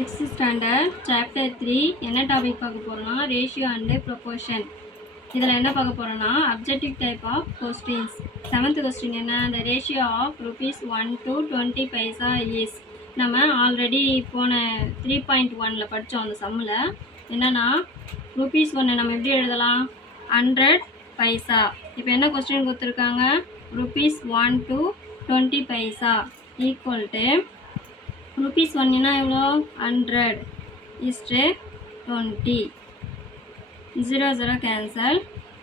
6th standard chapter 3 என்ன topic பார்க்க போகிறோம்னா ரேஷியோ அண்டு ப்ரொபோர்ஷன். இதில் என்ன பார்க்க போகிறோம்னா objective type of questions. 7th question என்ன, the ratio of ₹1 to 20 paisa is. நம்ம ஆல்ரெடி போன 3.1ல் படித்தோம். அந்த சம்மில் என்னென்னா ₹1 நம்ம எப்படி எழுதலாம், 100 பைசா. இப்போ என்ன கொஸ்டின் கொடுத்துருக்காங்க, ₹1 to 20 பைசா ஈக்குவல் டு ₹1 எவ்வளோ 100 is to 20. 0 0 cancel.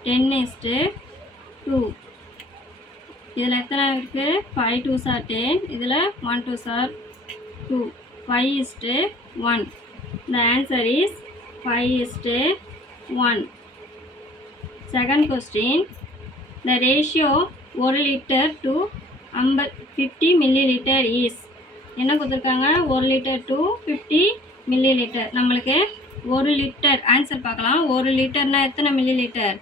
10 is to 2. இதில் எத்தனை இருக்குது, 5 2s are 10. இதில் 1 2s are 2. 5 is to 1. The answer is 5 is to 1. Second question, the ratio 1 liter to 50 milliliter is. என்ன கொடுத்துருக்காங்க, 1 லிட்டர் டு 50 மில்லி லிட்டர். நம்மளுக்கு 1 litre answer பார்க்கலாம். 1 லிட்டர்னா எத்தனை மில்லி லிட்டர்,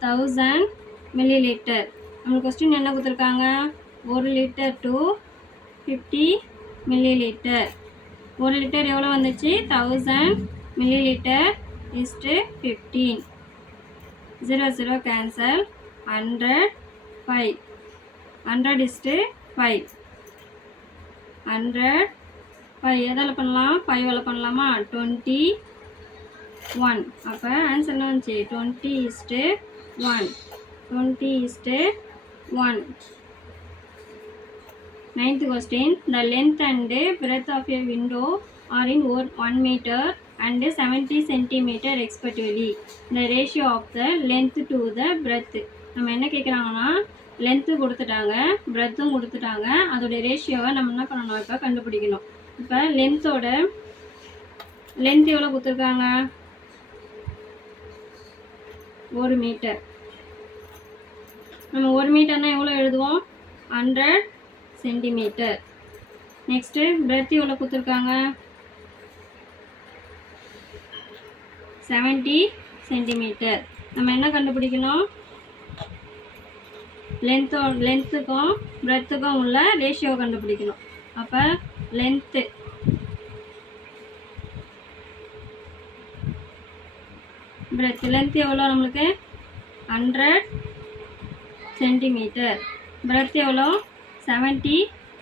1000 மில்லி லிட்டர். நம்மளுக்கு கொஸ்டின் என்ன கொடுத்துருக்காங்க, 1 litre to 50 milli litre. 1 litre எவ்வளோ வந்துச்சு, 1000 milli litre is to 15. 0 0 cancel. 100 5. 100 is to 5. 100 5 எதால் பண்ணலாம், 5ஆல் பண்ணலாமா, 21. அப்போ ஆன்சர் என்ன வந்துச்சு, 20 is to 1. 20 is to 1. 9th question, the length and breadth of a window are in 1 meter and 70 centimeter respectively. The ratio of the length to the breadth. நம்ம என்ன கேட்குறாங்கன்னா, length கொடுத்துட்டாங்க, பிரெத்தும் கொடுத்துட்டாங்க, அதோடைய ரேஷியோவை நம்ம என்ன பண்ணணும், இப்போ கண்டுபிடிக்கணும். இப்போ லென்த் எவ்வளோ கொடுத்துருக்காங்க, 1 மீட்டர். நம்ம 1 மீட்டர்னால் எவ்வளோ எழுதுவோம், 100 சென்டிமீட்டர். நெக்ஸ்ட்டு பிரெத் எவ்வளோ கொடுத்துருக்காங்க, 70 சென்டிமீட்டர். நம்ம என்ன கண்டுபிடிக்கணும், லென்த்துக்கும் பிரெத்துக்கும் உள்ள ரேஷியோ கண்டுபிடிக்கணும். அப்போ லென்த்து லென்த் எவ்வளோ நம்மளுக்கு 100 சென்டிமீட்டர். பிரெத் எவ்வளோ 70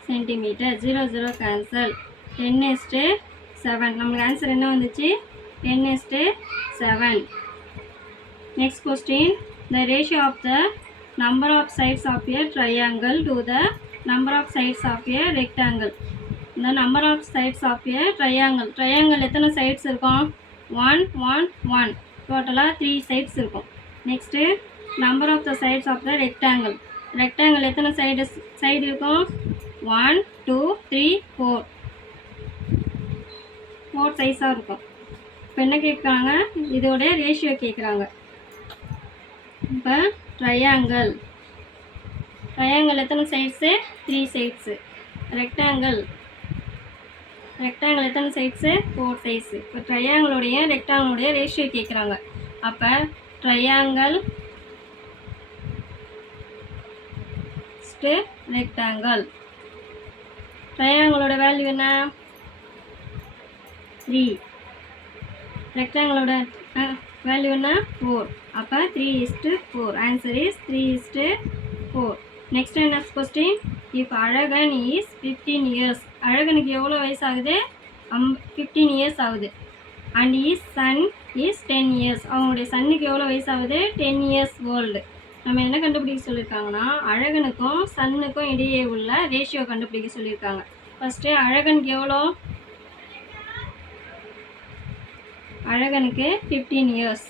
சென்டிமீட்டர். 0 0 கேன்சல். 10 is to 7. நம்மளுக்கு ஆன்சர் என்ன வந்துச்சு, 10 is to 7. Next question, the ratio of the number of sides of a triangle to the number of sides of a rectangle. The number of sides of a triangle எத்தனை sides இருக்கும், 1 1 1. டோட்டலாக 3 sides இருக்கும். Next number of the sides of the rectangle எத்தனை side இருக்கும், 1 2 3 4. 4 சைஸாக இருக்கும். இப்போ என்ன கேட்குறாங்க, இதோடைய ரேஷியோ கேட்குறாங்க. இப்போ ட்ரையாங்கிள் எத்தனை சைட்ஸு, 3 சைட்ஸு. ரெக்டாங்கிள் எத்தனை சைட்ஸு, 4 சைட்ஸு. இப்போ ட்ரையாங்கிளுடைய ரெக்டாங்கிளுடைய ரேஷியோ கேட்குறாங்க. அப்போ ட்ரையாங்கிள் ரெக்டாங்கிள், ட்ரையாங்கிளோட வேல்யூ என்ன, 3. ரெக்டாங்கிளோட வேல்யூ என்ன, 4. அப்போ 3 is to 4. Answer is 3 is to 4. Next next question, இப்போ அழகன் இஸ் 15 இயர்ஸ். அழகனுக்கு எவ்வளோ வயசு ஆகுது, 15 இயர்ஸ் ஆகுது. And is son is 10 years. அவங்களுடைய சன்னுக்கு எவ்வளோ வயசு ஆகுது, 10 இயர்ஸ் ஓல்டு. நம்ம என்ன கண்டுபிடிக்க சொல்லியிருக்காங்கன்னா, அழகனுக்கும் சன்னுக்கும் இடையே உள்ள ரேஷியோ கண்டுபிடிக்க சொல்லியிருக்காங்க. ஃபஸ்ட்டு அழகனுக்கு எவ்வளோ, அழகனுக்கு 15 இயர்ஸ்.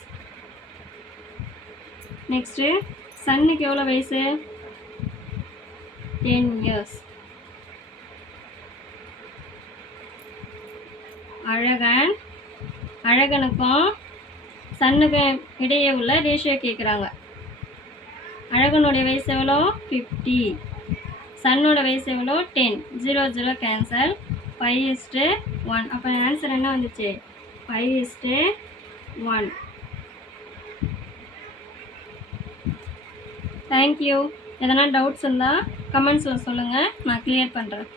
நெக்ஸ்ட்டு சன்னுக்கு எவ்வளோ வயசு, 10 இயர்ஸ். அழகனுக்கும் சன்னுக்கும் இடையே உள்ள ரேஷியோ கேட்குறாங்க. அழகனுடைய வயசு எவ்வளோ, 50. சன்னோட வயசு எவ்வளோ, 10. 0 0 கேன்சல். 5 is to 1. அப்போ ஆன்சர் என்ன வந்துச்சு, 5 is to 1. தேங்க்யூ. எதனா டவுட்ஸ் இருந்தால் கமெண்ட்ஸில் சொல்லுங்கள், நான் கிளியர் பண்ணுறேன்.